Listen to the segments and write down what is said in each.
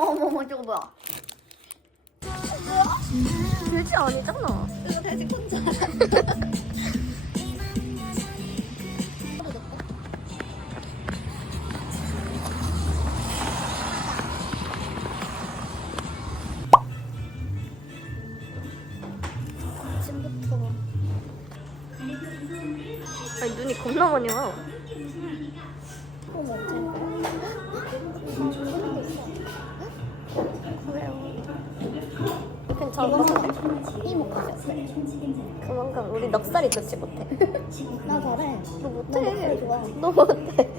어머 어머 어머 저거 뭐야? 돼지 아니잖아. 이거 돼지. 아침부터 아니 눈이 겁나 많이 와. 그만큼 우리 넉살이 좋지 못해. 나 잘해. 너나 못해. 좋아. 너 못해.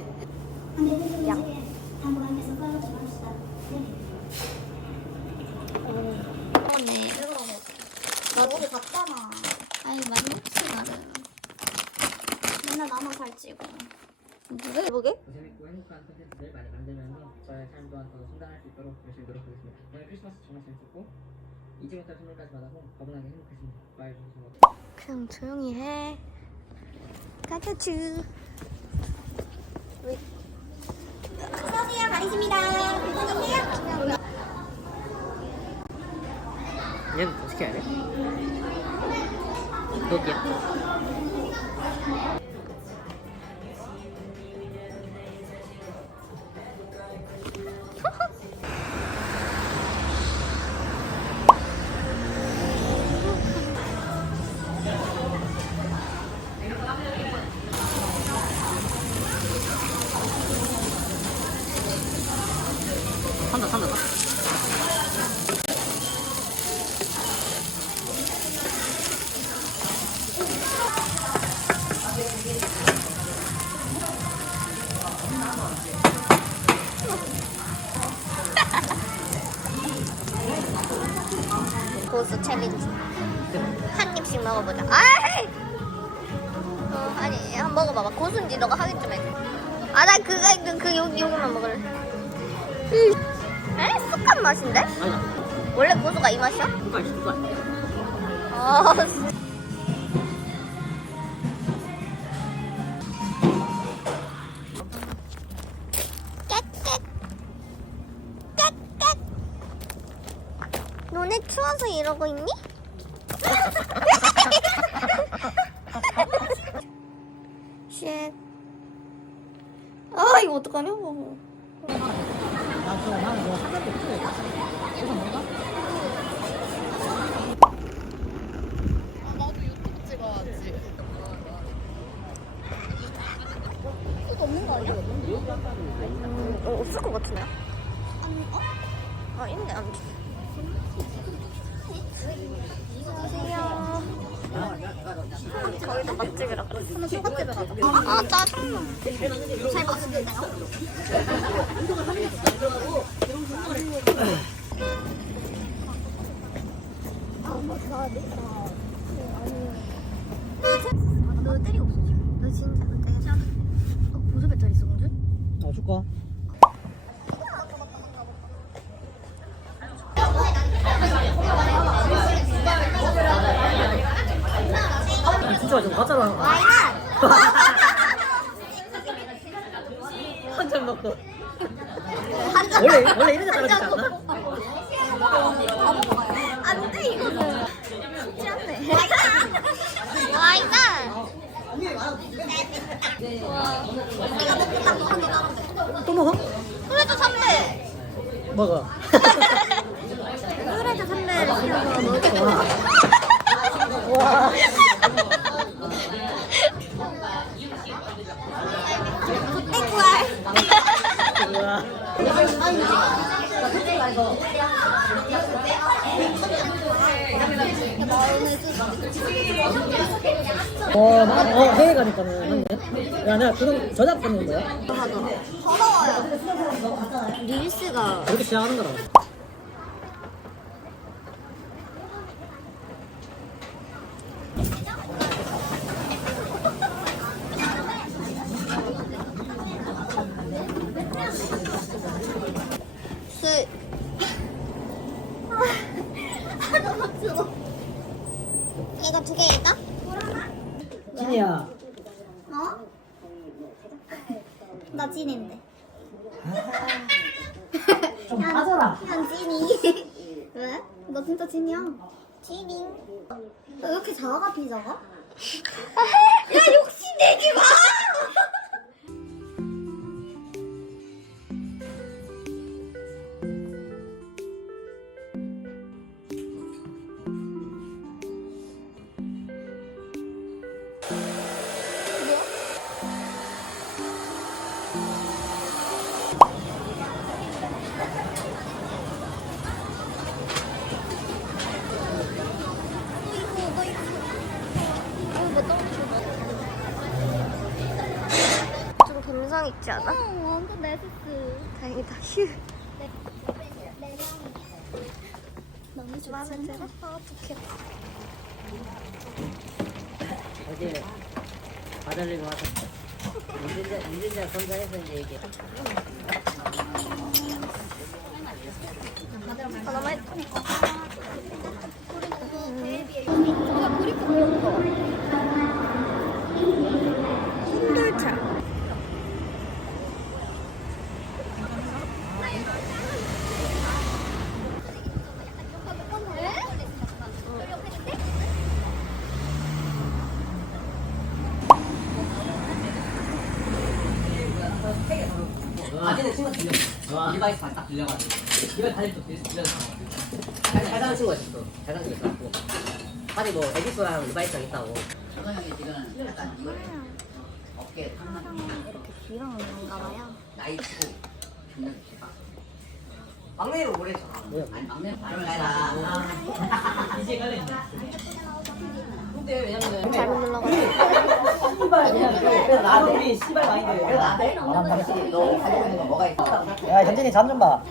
양. 네. 너 어디 갔잖아. 많이 먹지 나를. 맨날 나만 살찌고. 누가 해보게? 재밌고 행복한 콘텐츠들 많이 만들면서 저의 삶 또한 더 성장할 수 있도록 열심히 노력하겠습니다. 오늘 크리스마스 정말 재밌었고 이제부터 선물까지 받아서 거분하게 행복했습니다. 바이 주셔서 그냥 조용히 해. 가자쭈. 어서오세요. 가리십니다. 괜찮으세요? 얘는 어떻게 해야 돼? 너기야 아, 나 그거, 그, 그, 요, 요거만 먹을래. 음. 에? 쑥한 맛인데? 아니다 원래 고수가 이 맛이야? 누가 있어 누가 아, 깨깨 깨깨 너네 추워서 이러고 있니? 쉣. 아 이거 어떡하냐고 나좀 하는 거 없는 거 아니야? 음, 어, 없을 것 같은데 아니, 어? 아 있네 안안 한번 술집에 가자. 아, 짜증나. 잘 마시는데요? 너 때리고 없어 너 진짜 너 때려 짜 어, 보조 배터리 있어 공주? 어 줄까? 가짜로 하는 거야. 한잔 먹고. 한잔 원래 원래 이런 데 따라주지 않나? 안돼 이거는 쉽지 않네. 와이나 또 먹어? 그래도 선배. 먹어. 먹겠다. 어, 나, 어, 해외 가니까는 한네. 야, 내가 그건 저작권인 거야? 서러워요. 릴스가 그렇게 시작하는 거라. 술. 이거 두 개일까? 진이야. 어? 나 진인데. 좀 빠져라. 현진이. 왜? 너 진짜 진이야. 진이. 왜 이렇게 작아 피자가? 야 욕심 내지 마. 있지 않아? 응, 완전 내스스. 다행이다. 휴. 너무 좋지. 마음에 들어? 아, 어떡해. 어제 아들리고 와서 유진자 유진자 선전해서 이제 이게 아, 너무. 순돌차. 아재는 친구 들려. 리바이스 딱 들려가지고. 이걸 다닐 또 들려서. 잘, 잘 사는 친구가 있어. 잘 사는 친구가 있고. 에디소랑 리바이스랑 있다고. 조성형이 지금 약간 이거래. 어깨 탐나 이렇게 귀여운 건가 봐요. 나이 치고 존나 좋다. 막내로 오래. 뭐야? 아니 막내 말을 해라. 이제 갈래. 잘못 눌러가지고. 씨발 씨발 너 가지고 있는 거 뭐가 있어? 야, 현진이 잠 좀 봐.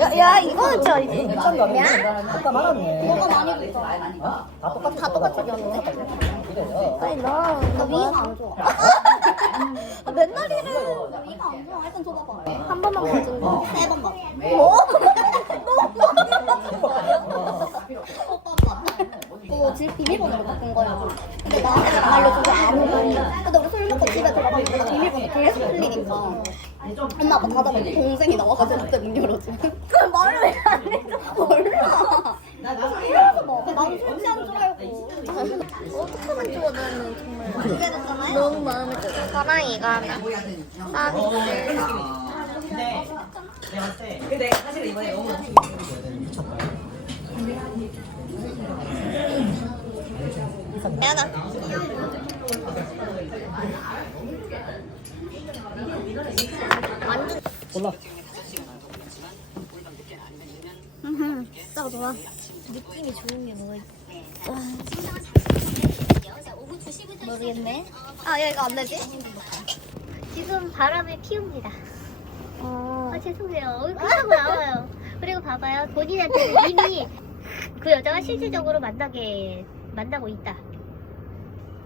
야, 야, 이거는 진짜 아니지. 미쳤나 보네. 아까 말았네. 뭐가 많이 있어? 많이 많이 봐. 다 똑같이 다 똑같이 생겼는데? 그래요. 아니, 나, 나 위가 뭐, 안 좋아. 아, 맨날 이래. 위가 안 좋아. 일단 줘봐봐. 한 번만 봐주는데. 세번 봐. 뭐? 오빠 봐. 그 집 비밀번호로 바꾼 거야. 근데 나한테 안 알려주고 안 해. 근데 우리 술 먹고 집에 들어가면 비밀번호 계속 틀리니까. 엄마 아빠 닫아보고 동생이 나와가지고 그때 문 열어줘. 그 말을 왜 안 해줘? 몰라. 그래서 뭐. 근데 나는 술 취한 줄 알고. 어떡하면 좋아, 나는 정말. 그게 됐잖아요. 너무 마음에 들어. 저랑 이거 하나. 서비스. 근데 내가 봤을 때 근데 사실 이번에 너무 미안하다. 딱 좋아. 느낌이 좋은 게 있어? 모르겠네. 아, 야, 이거 안 되지? 지금 바람을 피웁니다. 어. 아 죄송해요. 끝나고 나와요. 그리고 봐봐요. 본인한테 이미 그 여자가 실질적으로 만나게 만나고 있다.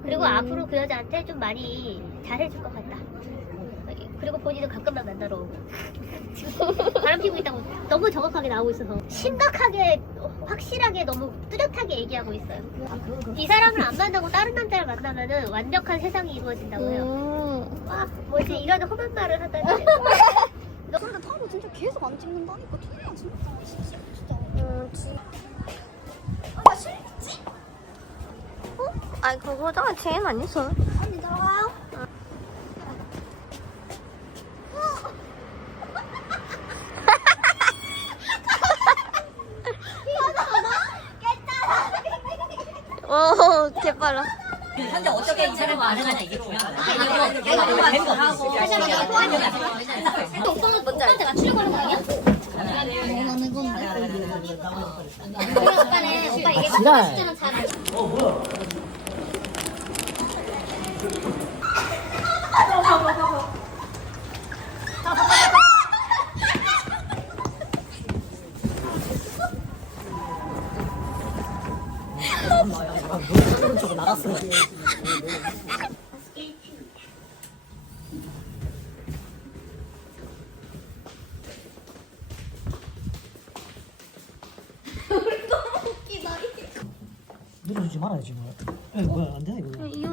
그리고 음. 앞으로 그 여자한테 좀 많이 잘해줄 것 같다. 그리고 본인은 가끔만 만나러 오고. 지금 바람 피고 있다고 너무 정확하게 나오고 있어서 심각하게 확실하게 너무 뚜렷하게 얘기하고 있어요. 이 사람을 안 만나고 다른 남자를 만나면은 완벽한 세상이 이루어진다고 해요. 음. 와 뭐지 이런 험한 말을 하다니. 나 근데 타로 진짜 계속 안 찍는다니까. 토니야 진짜. 진짜. 진짜. 음, 지- 아, 싫지? 어? 아니, 그거다가 제일 많이 써. 언니 들어가요? 개빨라. 현재 어떻게 이 사람을 반응하냐 이게 중요한 거야. 하고 하자마자 예뻐 하는 거야. 근데 오빠는 오빠한테 맞추려고 하는 거 아니야? 원하는 건데. 그래 오빠는 오빠 이게 지랄. 숫자는 잘 알아. 오른쪽 나갔어. 밀어주지 말아야지 뭐. 에 뭐야 안 되나 이거? 이거-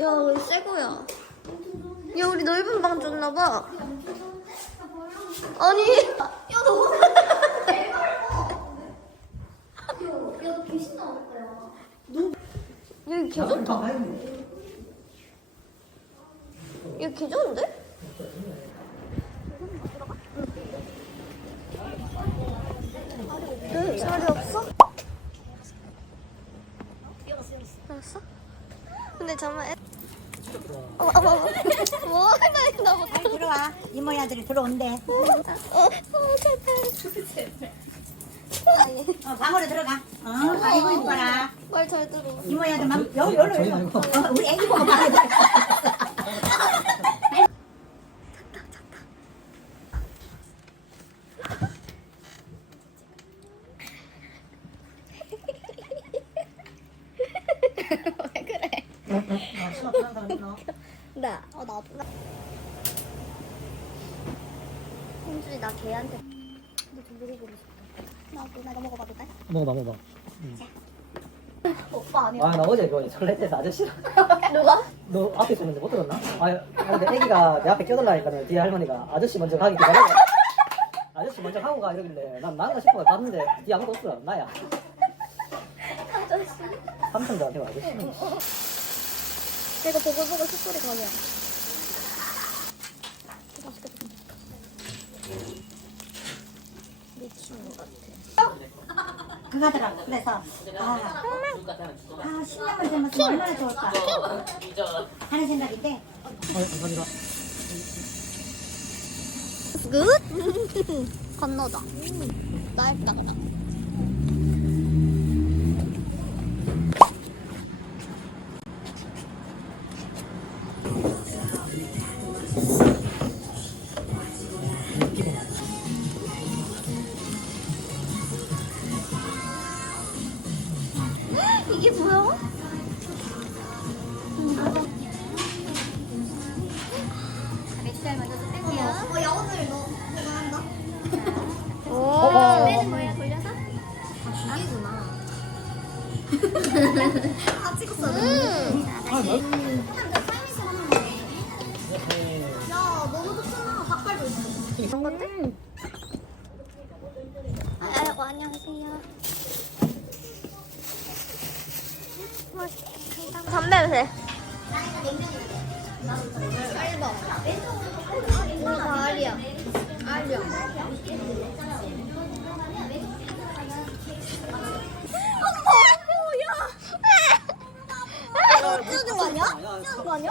야, 이거 새 거야. 야, 우리 넓은 방 줬나봐. 아니. 야, 너. 야너 귀신 나올 거야. 개 좋다. 여기 개 좋은데? 응, 자리 없어? 알았어? 근데 잠깐만. 애... 어, 어, 어. 뭐 하나 나 못. 들어와. 이모야들이 들어온대. 어, 어, 제발. 아니, 어, 방으로 들어가. 어, 아이고 이뻐라. 말잘 들어. 이모야들 막 여기 여기. 말고. 어, 우리 애기 보고 들어가. 왜 그래? 어? 나. 어, 나도. 나. 홍준이 나 걔한테. 근데 좀 물어보고 싶다. 나도 나도 먹어봐도 돼? 먹어봐 먹어봐. 오빠 아니야? 아 나 어제 그 설레때서 아저씨랑 누가? 너 앞에 있었는데 못 들었나? 아 아, 근데 애기가 내 앞에 껴달라니까 뒤에 할머니가 아저씨 먼저 가기 기다려. 아저씨 먼저 하고 가 이러길래 난 나가 싶어 봤는데 뒤에 아무도 없어 나야. 아저씨. 삼촌들한테 와 아저씨. 내가 보고 보고 숫소리 가냐? 미친 것 같아. 그거더라고. 그래서 아, 아 10년만 젊었으면 얼마나 좋을까 하는 생각인데 어, 감사합니다. 굿! 건너자. 나일까, 그럼. 찢어진 거. 아니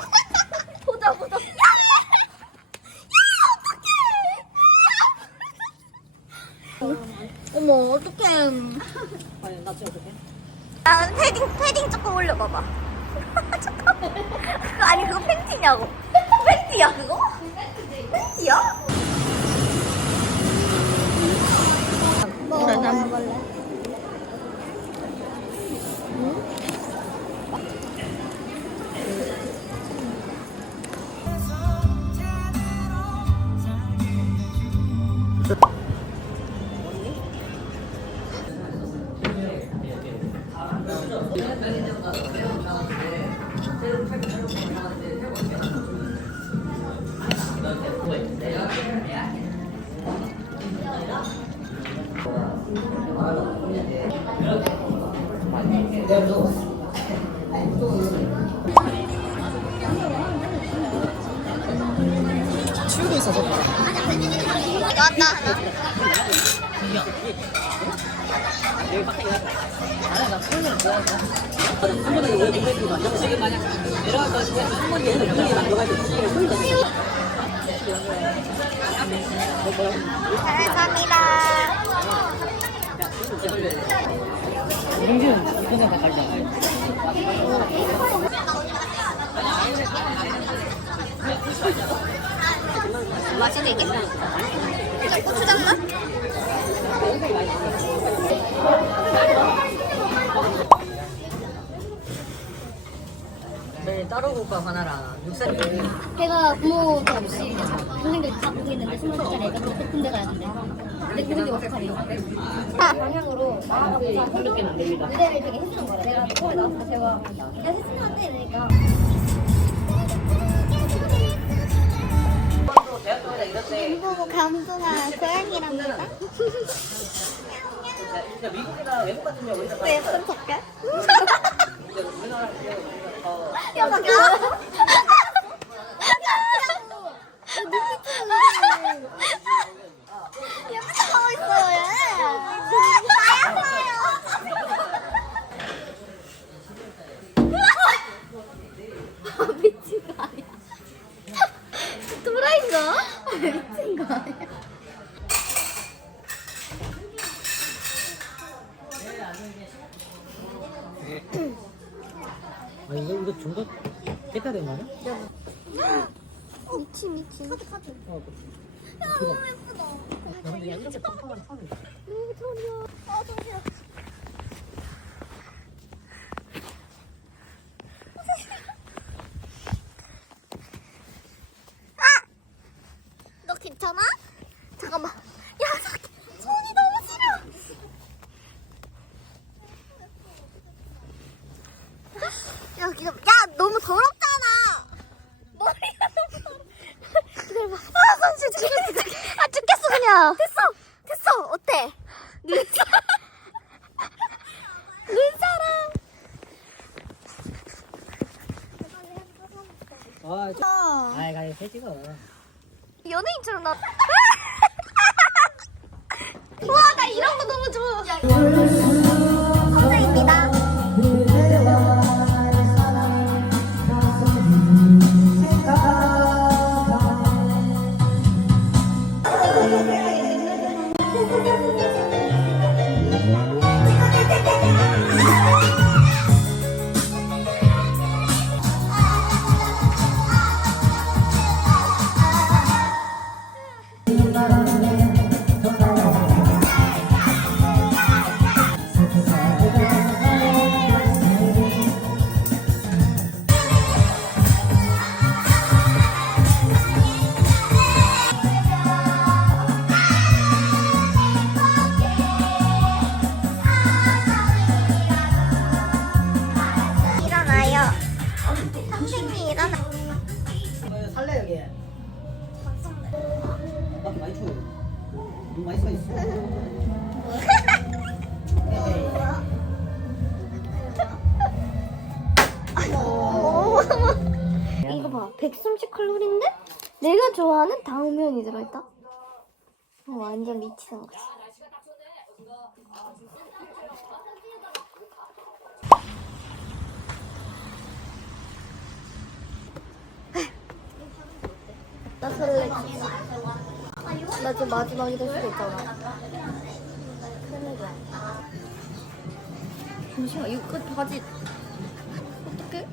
아니, 그거 팬티냐고. 팬티야, 그거? 팬티야? 먹 치우고 있어서. 나왔다, 하나. 여기 빡세게 하자. 아니, 나 술을 좋아해서. 한 번에 오래 못 했으니까. 지금 만약 내려갈 거 같으면 한 번에 오래 못 했으니까 들어갈 때 술을 술 감사합니다. 갈자. 맛있네 이게. 고추장 맛? 따로 국밥 하나랑 육살. 걔가 부모 없이 선생님들 다 보고 있는데 스무 살짜리 애가 또 군대 가야 된대. 근데 그분이 와서 살이 방향으로 안 됩니다. 무대를 되게 해주는 거야. 내가 제가 야 했으면 안 돼. 이러니까 보고 감동한 고양이랍니다. 진짜 미국이나 외국 같은 경우 우리가 왜 예쁜 야, 예쁘게 하고 있어요, 얘. 나야봐요. 미친 거 아니야? 도라인가? 미친 거 아니야? 아 이거 이거 좀더 깨야 되는 거 아니야? 미친 미친. 카드 카드. 어, 야 너무 예쁘다. 근데 양쪽에 깜깜하게 사는 거. 너무 좋냐. 아 정신아. 아! 너 괜찮아? 잠깐만. 야, 저, 손이 너무 싫어. 야, 기다려. 야, 너무 더럽잖아. 머리가 너무 더러 기다려봐. 아, 손 죽겠어. 아, 죽겠어, 그냥. 됐어. 됐어. 어때? 눈사람. 눈사람. 아, 저, 아, 아이 가이 해 찍어. 연예인처럼 나. 와, 나 이런 거 너무 좋아. 이거 봐, 130 칼로리인데 내가 좋아하는 당면이 들어있다. 어, 완전 미치는 거지. 나 설레. 나 지금 마지막이 될 수도 있잖아. 잠시만, 이거 끝 바지 어떡해?